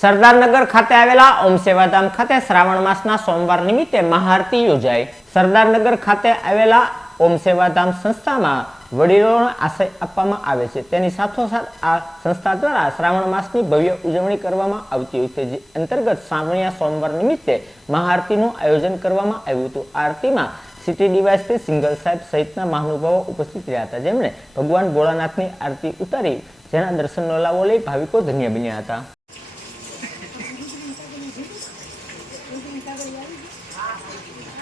સરદારનગર ખાતે આવેલા ઓમ સેવાધામ ખાતે શ્રાવણ માસના સોમવાર નિમિત્તે મહાઆરતી યોજાઈ. સરદારનગર ખાતે આવેલા ઓમ સેવાધામ સંસ્થામાં વડીલોનો આશય આપવામાં આવે છે. તેની સાથોસાથ આ સંસ્થા દ્વારા શ્રાવણ માસની ભવ્ય ઉજવણી કરવામાં આવતી હોય છે. જે અંતર્ગત શ્રાવણીયા સોમવાર નિમિત્તે મહાઆરતીનું આયોજન કરવામાં આવ્યું હતું. આરતીમાં સિટી ડીવાયસપી સિંગલ સાહેબ સહિતના મહાનુભાવો ઉપસ્થિત રહ્યા હતા. જેમણે ભગવાન ભોળાનાથની આરતી ઉતારી, જેના દર્શનનો લાવો લઈ ભાવિકો ધન્ય બન્યા હતા. last week.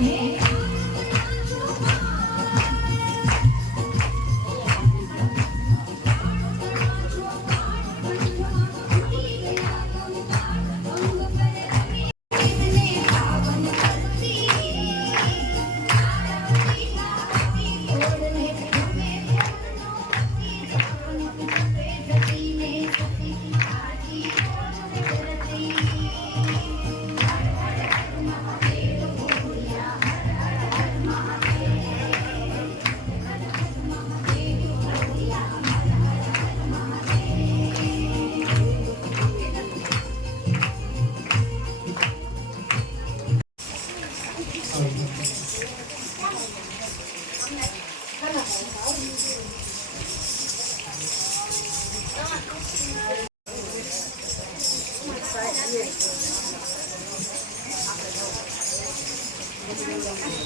Yeah.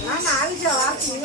ના ના આવી જાઓ આપી